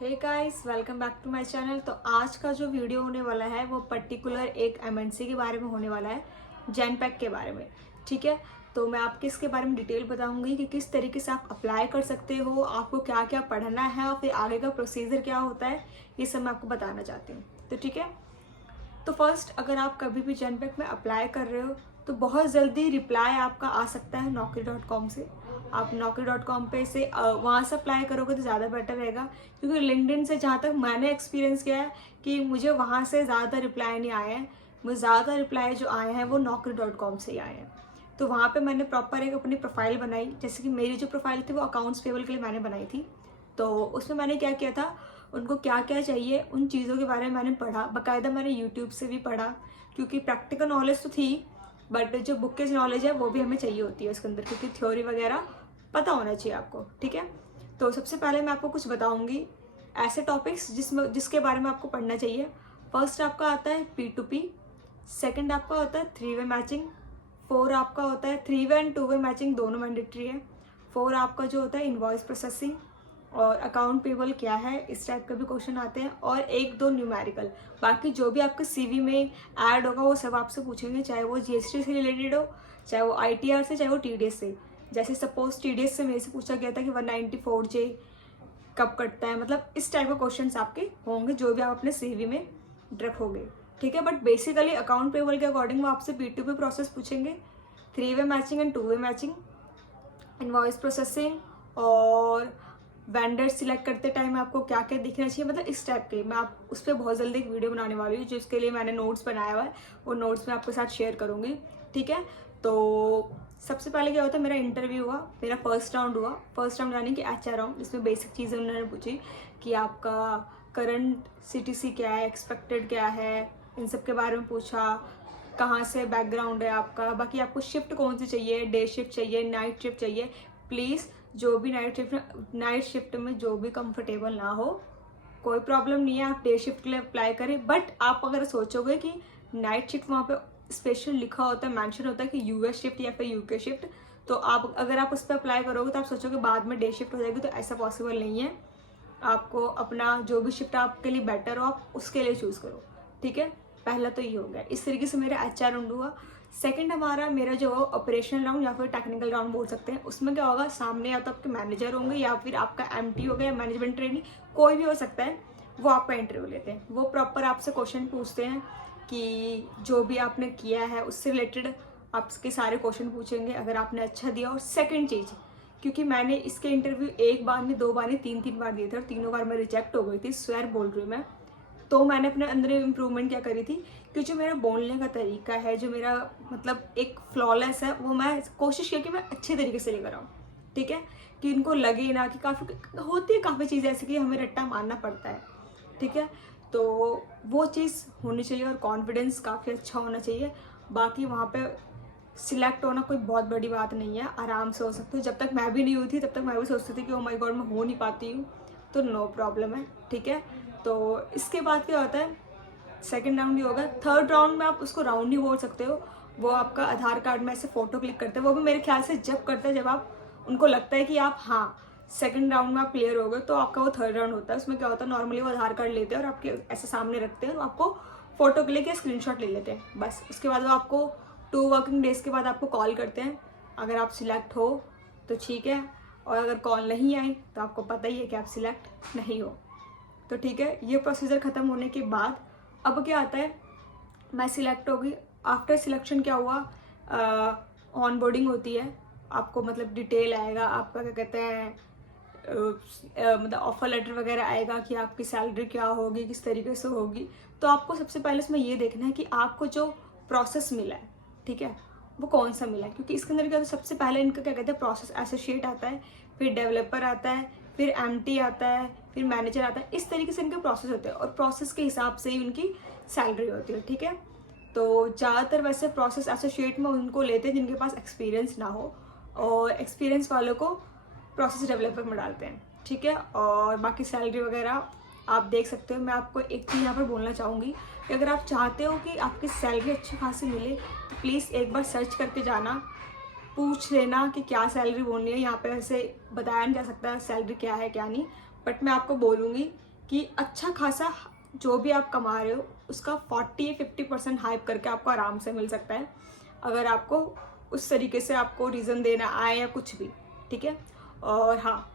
Hey guys, welcome back to my channel. तो आज का जो वीडियो होने वाला है वो पर्टिकुलर एक एमएनसी के बारे में होने वाला है, जेनपैक के बारे में। ठीक है, तो मैं आपको इसके बारे में डिटेल बताऊंगी कि किस तरीके से आप अप्लाई कर सकते हो, आपको क्या क्या पढ़ना है और फिर आगे का प्रोसीजर क्या होता है, ये सब मैं आपको बताना चाहती हूँ। तो ठीक है, तो फर्स्ट अगर आप कभी भी जेनपैक में अप्लाई कर रहे हो तो बहुत जल्दी रिप्लाई आपका आ सकता है naukri.com से। आप naukri.com पे से वहाँ से अप्लाई करोगे तो ज़्यादा बेटर रहेगा, क्योंकि लिंक्डइन से जहाँ तक मैंने एक्सपीरियंस किया है कि मुझे वहाँ से ज़्यादा रिप्लाई नहीं आए हैं। मुझे ज़्यादा रिप्लाई जो आए हैं वो naukri.com से ही आए हैं। तो वहाँ पे मैंने प्रॉपर एक अपनी प्रोफाइल बनाई, जैसे कि मेरी जो प्रोफाइल थी वो अकाउंट्स पेबल के लिए मैंने बनाई थी। तो उसमें मैंने क्या किया था, उनको क्या क्या चाहिए उन चीज़ों के बारे में मैंने पढ़ा, बाकायदा मैंने यूट्यूब से भी पढ़ा, क्योंकि प्रैक्टिकल नॉलेज तो थी बट जो बुक की नॉलेज है वो भी हमें चाहिए होती है उसके अंदर, क्योंकि थ्योरी वगैरह पता होना चाहिए आपको। ठीक है, तो सबसे पहले मैं आपको कुछ बताऊंगी ऐसे टॉपिक्स जिसके बारे में आपको पढ़ना चाहिए। फर्स्ट आपका आता है P2P, सेकंड आपका होता है 3-वे मैचिंग, 4 आपका होता है 3-वे एंड 2-वे मैचिंग दोनों मैंडेटरी है। 4 आपका जो होता है इनवॉइस प्रोसेसिंग और अकाउंट पेबल क्या है, इस टाइप के भी क्वेश्चन आते हैं, और 1-2 न्यूमेरिकल। बाकी जो भी आपके सीवी में ऐड होगा वो सब आपसे पूछेंगे, चाहे वो जीएसटी से रिलेटेड हो, चाहे वो आईटीआर से, चाहे वो टीडीएस से। जैसे सपोज टीडीएस से मेरे से पूछा गया था कि 194J कब कटता है, मतलब इस टाइप के क्वेश्चंस आपके होंगे जो भी आप अपने सीवी में रखोगे। ठीक है, बट बेसिकली अकाउंट पेबल के अकॉर्डिंग वो आपसे P2P प्रोसेस पूछेंगे, 3-वे matching and two way matching, invoice processing और वेंडर सिलेक्ट करते टाइम आपको क्या क्या दिखना चाहिए, मतलब इस टाइप के। मैं आप उस पर बहुत जल्दी एक वीडियो बनाने वाली हूँ जिसके लिए मैंने नोट्स बनाया हुआ है, वो नोट्स मैं आपके साथ शेयर करूँगी। ठीक है, तो सबसे पहले क्या होता है, मेरा इंटरव्यू हुआ, मेरा फर्स्ट राउंड हुआ। फर्स्ट राउंड यानी कि HR राउंड, जिसमें बेसिक चीज़ें उन्होंने पूछी कि आपका करंट CTC क्या है, एक्सपेक्टेड क्या है, इन सब के बारे में पूछा, कहाँ से बैकग्राउंड है आपका, बाकी आपको शिफ्ट कौन सी चाहिए, डे शिफ्ट चाहिए, नाइट शिफ्ट चाहिए। प्लीज़ जो भी नाइट शिफ्ट में जो भी कंफर्टेबल ना हो, कोई प्रॉब्लम नहीं है, आप डे शिफ्ट के लिए अप्लाई करें। बट आप अगर सोचोगे कि नाइट शिफ्ट वहाँ पे स्पेशल लिखा होता है, मेंशन होता है कि US शिफ्ट या फिर UK शिफ्ट, तो आप अगर आप उस पर अप्लाई करोगे तो आप सोचोगे बाद में डे शिफ्ट हो जाएगी, तो ऐसा पॉसिबल नहीं है। आपको अपना जो भी शिफ्ट आपके लिए बेटर हो आप उसके लिए चूज़ करो। ठीक है, पहला तो ये हो गया। इस तरीके से मेरा HR राउंड हुआ। सेकंड मेरा जो ऑपरेशनल राउंड या फिर टेक्निकल राउंड बोल सकते हैं, उसमें क्या होगा, सामने या तो आपके मैनेजर होंगे या फिर आपका MT हो गया, मैनेजमेंट ट्रेनिंग, कोई भी हो सकता है, वो आपका इंटरव्यू लेते हैं। वो प्रॉपर आपसे क्वेश्चन पूछते हैं कि जो भी आपने किया है उससे रिलेटेड आपके सारे क्वेश्चन पूछेंगे, अगर आपने अच्छा दिया। और सेकेंड चीज़, क्योंकि मैंने इसके इंटरव्यू 1 बार नहीं, 2 बार नहीं, 3-3 बार दिए थे और तीनों बार मैं रिजेक्ट हो गई थी, स्वेर बोल रही हूँ मैं। तो मैंने अपने अंदर इम्प्रूवमेंट क्या करी थी कि जो मेरा बोलने का तरीका है, जो मेरा मतलब एक फ्लॉलेस है, वो मैं कोशिश किया कि मैं अच्छे तरीके से लेकर आऊँ। ठीक है, कि इनको लगे ना कि काफ़ी होती है काफ़ी चीज़ें ऐसी कि हमें रट्टा मारना पड़ता है। ठीक है, तो वो चीज़ होनी चाहिए और कॉन्फिडेंस काफ़ी अच्छा होना चाहिए। बाकी वहाँ पे सिलेक्ट होना कोई बहुत बड़ी बात नहीं है, आराम से हो सकते हो। जब तक मैं भी नहीं हुई थी तब तक मैं भी सोचती थी कि ओ माय गॉड मैं हो नहीं पाती हूँ, तो नो प्रॉब्लम है। ठीक है, तो इसके बाद क्या होता है, सेकंड राउंड ही होगा। थर्ड राउंड में आप उसको राउंड नहीं बोल सकते हो, वो आपका आधार कार्ड में ऐसे फोटो क्लिक करते हैं, वो भी मेरे ख्याल से जब करते हैं जब आप उनको लगता है कि आप हाँ सेकंड राउंड में आप क्लियर हो गए, तो आपका वो थर्ड राउंड होता है। उसमें क्या होता है, नॉर्मली वो आधार कार्ड लेते हैं और आपके ऐसे सामने रखते हैं और आपको फोटो क्लिक या स्क्रीनशॉट ले लेते हैं, बस। उसके बाद वो आपको 2 वर्किंग डेज के बाद आपको कॉल करते हैं। अगर आप सिलेक्ट हो तो ठीक है, और अगर कॉल नहीं आई तो आपको पता ही है कि आप सिलेक्ट नहीं हो। तो ठीक है, ये प्रोसीजर ख़त्म होने के बाद अब क्या आता है, मैं सिलेक्ट हो गई। आफ्टर सिलेक्शन क्या हुआ, ऑन बोर्डिंग होती है। आपको मतलब डिटेल आएगा आपका, क्या कहते हैं, मतलब ऑफर लेटर वगैरह आएगा कि आपकी सैलरी क्या होगी, किस तरीके से होगी। तो आपको सबसे पहले इसमें ये देखना है कि आपको जो प्रोसेस मिला है, ठीक है, वो कौन सा मिला है। क्योंकि इसके अंदर क्या होता है, सबसे पहले इनका क्या कहते हैं, प्रोसेस एसोसिएट आता है, फिर डेवलपर आता है, फिर MT आता है, फिर मैनेजर आता है। इस तरीके से इनके प्रोसेस होते हैं और प्रोसेस के हिसाब से ही उनकी सैलरी होती है। ठीक है, तो ज़्यादातर वैसे प्रोसेस एसोसिएट में उनको लेते हैं जिनके पास एक्सपीरियंस ना हो, और एक्सपीरियंस वालों को प्रोसेस डेवलपर में डालते हैं। ठीक है, और बाकी सैलरी वगैरह आप देख सकते हो। मैं आपको एक चीज़ यहाँ पर बोलना चाहूँगी कि अगर आप चाहते हो कि आपकी सैलरी अच्छी खासी मिले तो प्लीज़ एक बार सर्च करके जाना, पूछ लेना कि क्या सैलरी बोलनी है। यहाँ पे वैसे बताया नहीं जा सकता सैलरी क्या है क्या नहीं, बट मैं आपको बोलूँगी कि अच्छा खासा जो भी आप कमा रहे हो उसका 40-50% हाइप करके आपको आराम से मिल सकता है, अगर आपको उस तरीके से आपको रीज़न देना आए या कुछ भी, ठीक है। और हाँ,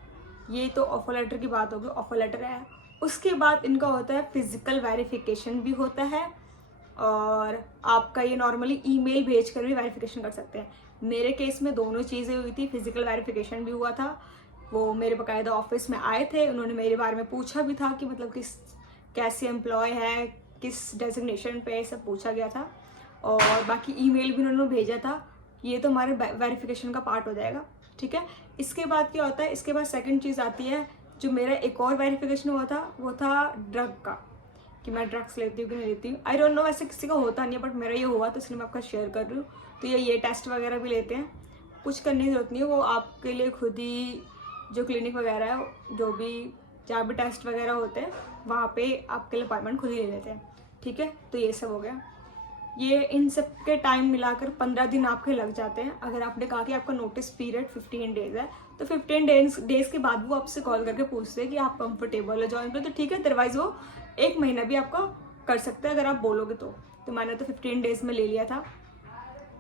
ये तो ऑफर लेटर की बात होगी, ऑफर लेटर है। उसके बाद इनका होता है फिजिकल वेरिफिकेशन भी होता है, और आपका ये नॉर्मली ईमेल भेज कर भी वेरिफिकेशन कर सकते हैं। मेरे केस में दोनों चीज़ें हुई थी, फिजिकल वेरिफिकेशन भी हुआ था, वो मेरे बाकायदा ऑफिस में आए थे, उन्होंने मेरे बारे में पूछा भी था कि मतलब कैसे एम्प्लॉय है, किस डेजिग्नेशन पे, सब पूछा गया था, और बाकी ईमेल भी उन्होंने भेजा था। ये तो हमारे वेरिफिकेशन का पार्ट हो जाएगा, ठीक है। इसके बाद क्या होता है, इसके बाद सेकंड चीज़ आती है, जो मेरा एक और वेरिफिकेशन हुआ था वो था ड्रग का, कि मैं ड्रग्स लेती हूँ कि नहीं लेती हूँ। आई डोंट नो, वैसे किसी का होता नहीं है, बट मेरा ये हुआ तो इसलिए मैं आपका शेयर कर रही हूँ। तो ये टेस्ट वगैरह भी लेते हैं, कुछ करने की जरूरत नहीं है, वो आपके लिए खुद ही जो क्लिनिक वगैरह है, जो भी जहाँ भी टेस्ट वगैरह होते हैं वहाँ पे आपके लिए अपॉइंटमेंट खुद ही ले लेते हैं, ठीक है। तो ये सब हो गया। ये इन सब के टाइम मिलाकर 15 दिन आपके लग जाते हैं। अगर आपने कहा कि आपका नोटिस पीरियड 15 डेज है, तो 15 डेज के बाद वो आपसे कॉल करके पूछते हैं कि आप कंफर्टेबल हो ज्वाइन पर, तो ठीक है, अदरवाइज वो 1 महीना भी आपका कर सकते हैं अगर आप बोलोगे तो मैंने तो 15 डेज में ले लिया था।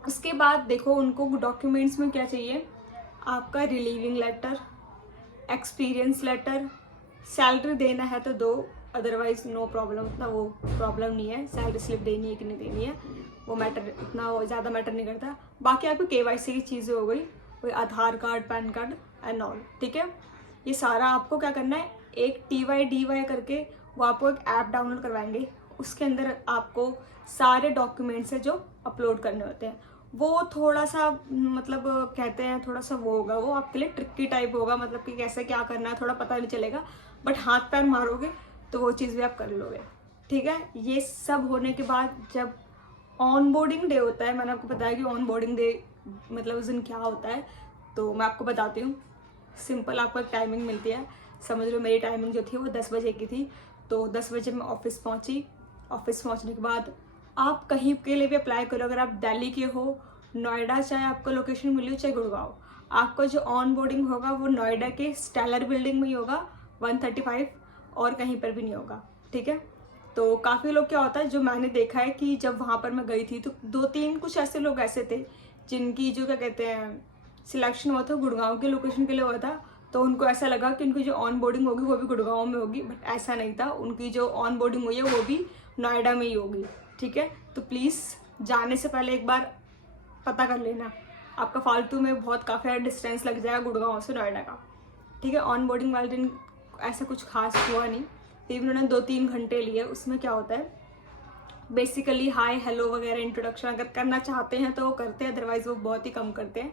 उसके बाद देखो, उनको डॉक्यूमेंट्स में क्या चाहिए, आपका relieving letter, experience letter, salary देना है तो दो, अदरवाइज नो प्रॉब्लम, उतना वो प्रॉब्लम नहीं है, सैलरी स्लिप देनी है कि नहीं देनी है, वो मैटर इतना ज़्यादा मैटर नहीं करता। बाकी आपकी KYC की चीज़ें हो गई, कोई Aadhaar card, PAN card and all, ठीक है। ये सारा आपको क्या करना है, एक TYDY करके वो आपको एक ऐप डाउनलोड करवाएंगे, उसके अंदर आपको सारे डॉक्यूमेंट्स है जो अपलोड करने होते हैं। वो थोड़ा सा मतलब कहते हैं थोड़ा सा वो होगा, वो आपके लिए ट्रिकी टाइप होगा, मतलब कि कैसे क्या करना है थोड़ा पता नहीं चलेगा, बट हाथ पैर मारोगे तो वो चीज़ भी आप कर लोगे, ठीक है। ये सब होने के बाद जब ऑन बोर्डिंग डे होता है, मैंने आपको बताया कि ऑन बोर्डिंग डे मतलब उस दिन क्या होता है, तो मैं आपको बताती हूँ। सिंपल आपको एक टाइमिंग मिलती है, समझ लो मेरी टाइमिंग जो थी वो 10 बजे की थी, तो 10 बजे मैं ऑफिस पहुँची। ऑफिस पहुँचने के बाद आप कहीं के लिए भी अप्लाई करो, अगर आप दिल्ली के हो, नोएडा चाहे आपको लोकेशन मिली हो, चाहे गुड़गांव, आपका जो ऑन बोर्डिंग होगा वो नोएडा के स्टेलर बिल्डिंग में ही होगा, 135, और कहीं पर भी नहीं होगा, ठीक है। तो काफ़ी लोग क्या होता है, जो मैंने देखा है कि जब वहाँ पर मैं गई थी तो 2-3 कुछ ऐसे लोग ऐसे थे जिनकी जो क्या कहते हैं सिलेक्शन हुआ था गुड़गांव के लोकेशन के लिए हुआ था, तो उनको ऐसा लगा कि उनकी जो ऑन बोर्डिंग होगी वो भी गुड़गांव में होगी, बट ऐसा नहीं था, उनकी जो ऑन बोर्डिंग हुई है वो भी नोएडा में ही होगी, ठीक है। तो प्लीज़ जाने से पहले एक बार पता कर लेना, आपका फालतू में बहुत काफ़ी डिस्टेंस लग जाएगा गुड़गांव से नोएडा का, ठीक है। ऑन बोर्डिंग वाले दिन ऐसा कुछ खास हुआ नहीं, फिर उन्होंने 2-3 घंटे लिए। उसमें क्या होता है, बेसिकली हाय हेलो वगैरह इंट्रोडक्शन अगर करना चाहते हैं तो वो करते हैं, अदरवाइज वो बहुत ही कम करते हैं।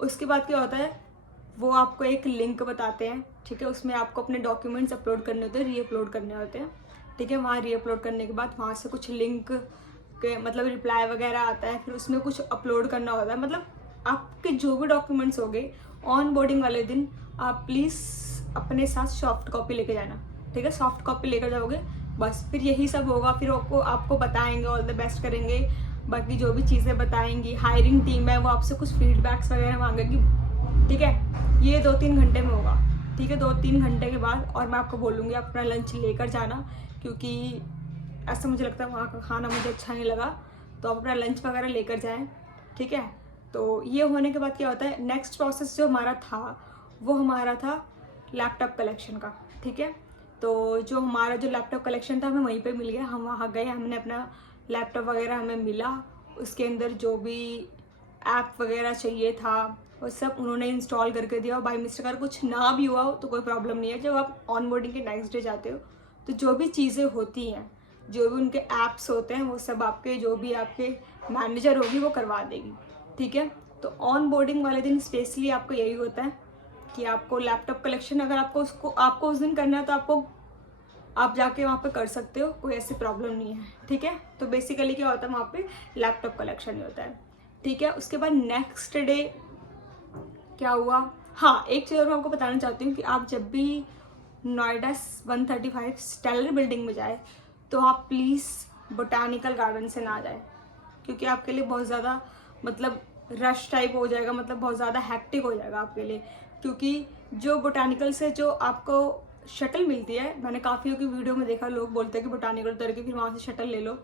उसके बाद क्या होता है, वो आपको एक लिंक बताते हैं, ठीक है, उसमें आपको अपने डॉक्यूमेंट्स अपलोड करने होते हैं, रीअपलोड करने होते हैं, ठीक है। वहाँ रीअपलोड करने के बाद वहाँ से कुछ लिंक के मतलब रिप्लाई वगैरह आता है, फिर उसमें कुछ अपलोड करना होता है, मतलब आपके जो भी डॉक्यूमेंट्स हो गए ऑन बोर्डिंग वाले दिन, आप प्लीज़ अपने साथ सॉफ्ट कॉपी लेके जाना, ठीक है। सॉफ्ट कॉपी लेकर जाओगे बस, फिर यही सब होगा, फिर आपको बताएंगे, ऑल द बेस्ट करेंगे, बाकी जो भी चीज़ें बताएंगी, हायरिंग टीम है वो आपसे कुछ फीडबैक्स वगैरह मांगेगी, ठीक है। ये 2-3 घंटे में होगा, ठीक है, 2-3 घंटे के बाद। और मैं आपको बोलूँगी आप अपना लंच लेकर जाना, क्योंकि ऐसा मुझे लगता है वहाँ का खाना मुझे अच्छा नहीं लगा, तो आप अपना लंच वगैरह लेकर जाएँ, ठीक है। तो ये होने के बाद क्या होता है, नेक्स्ट प्रोसेस जो हमारा था वो हमारा था लैपटॉप कलेक्शन का, ठीक है। तो जो हमारा जो लैपटॉप कलेक्शन था हमें वहीं पे मिल गया, हम वहाँ गए, हमने अपना लैपटॉप वगैरह हमें मिला, उसके अंदर जो भी ऐप वगैरह चाहिए था वो सब उन्होंने इंस्टॉल करके दिया। और बाई मिस्टेक अगर कुछ ना भी हुआ हो तो कोई प्रॉब्लम नहीं है, जब आप ऑन बोर्डिंग के नेक्स्ट डे जाते हो तो जो भी चीज़ें होती हैं, जो भी उनके ऐप्स होते हैं, वो सब आपके जो भी आपके मैनेजर होगी वो करवा देगी, ठीक है। तो ऑन बोर्डिंग वाले दिन स्पेशली आपको यही होता है कि आपको लैपटॉप कलेक्शन अगर आपको उस दिन करना है तो आप जाके वहाँ पे कर सकते हो, कोई ऐसी प्रॉब्लम नहीं है, ठीक है। तो बेसिकली क्या होता है, वहाँ पे लैपटॉप कलेक्शन ही होता है, ठीक है। उसके बाद नेक्स्ट डे क्या हुआ, हाँ एक चीज़ और मैं आपको बताना चाहती हूँ कि आप जब भी नोएडा 135 स्टेलर बिल्डिंग में जाए तो आप प्लीज़ बोटानिकल गार्डन से ना जाए, क्योंकि आपके लिए बहुत ज़्यादा मतलब रश टाइप हो जाएगा, मतलब बहुत ज़्यादा हैक्टिक हो जाएगा आपके लिए, क्योंकि जो बोटानिकल से जो आपको शटल मिलती है। मैंने काफ़ियों की वीडियो में देखा, लोग बोलते हैं कि बोटानिकल उतर के फिर वहाँ से शटल ले लो।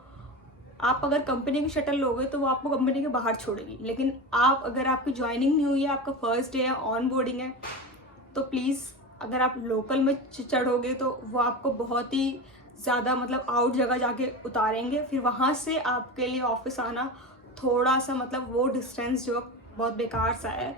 आप अगर कंपनी की शटल लोगे तो वो आपको कंपनी के बाहर छोड़ेगी, लेकिन आप अगर आपकी ज्वाइनिंग नहीं हुई है, आपका फर्स्ट डे है, ऑन बोर्डिंग है, तो प्लीज़ अगर आप लोकल में चढ़ोगे तो वो आपको बहुत ही ज़्यादा मतलब आउट जगह जाके उतारेंगे। फिर वहाँ से आपके लिए ऑफिस आना थोड़ा सा मतलब वो डिस्टेंस जो बहुत बेकार सा है।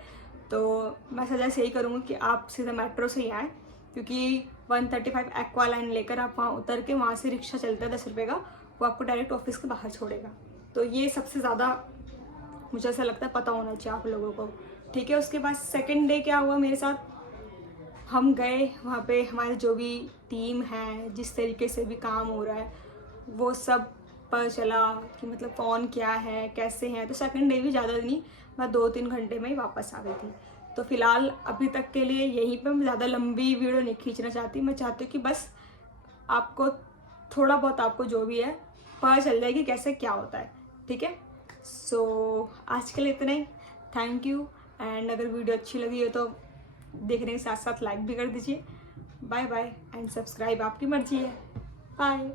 तो मैं सजेस्ट यही करूँगी कि आप सीधा मेट्रो से ही आएँ, क्योंकि 135 एक्वा लाइन लेकर आप वहाँ उतर के वहाँ से रिक्शा चलता है 10 रुपये का, वो आपको डायरेक्ट ऑफिस के बाहर छोड़ेगा। तो ये सबसे ज़्यादा मुझे ऐसा लगता है पता होना चाहिए आप लोगों को, ठीक है। उसके बाद सेकेंड डे क्या हुआ मेरे साथ, हम गए वहाँ पे, हमारे जो भी टीम है, जिस तरीके से भी काम हो रहा है वो सब पता चला कि मतलब कौन क्या है, कैसे हैं। तो सेकंड डे भी ज़्यादा नहीं, मैं 2-3 घंटे में ही वापस आ गई थी। तो फिलहाल अभी तक के लिए यहीं पे, मैं ज़्यादा लंबी वीडियो नहीं खींचना चाहती। मैं चाहती हूँ कि बस आपको थोड़ा बहुत, आपको जो भी है पता चल जाएगी कैसे क्या होता है, ठीक है। सो आज के लिए इतना ही। Thank you. एंड अगर वीडियो अच्छी लगी हो तो देखने के साथ साथ लाइक भी कर दीजिए। बाय बाय एंड सब्सक्राइब आपकी मर्जी है। बाय।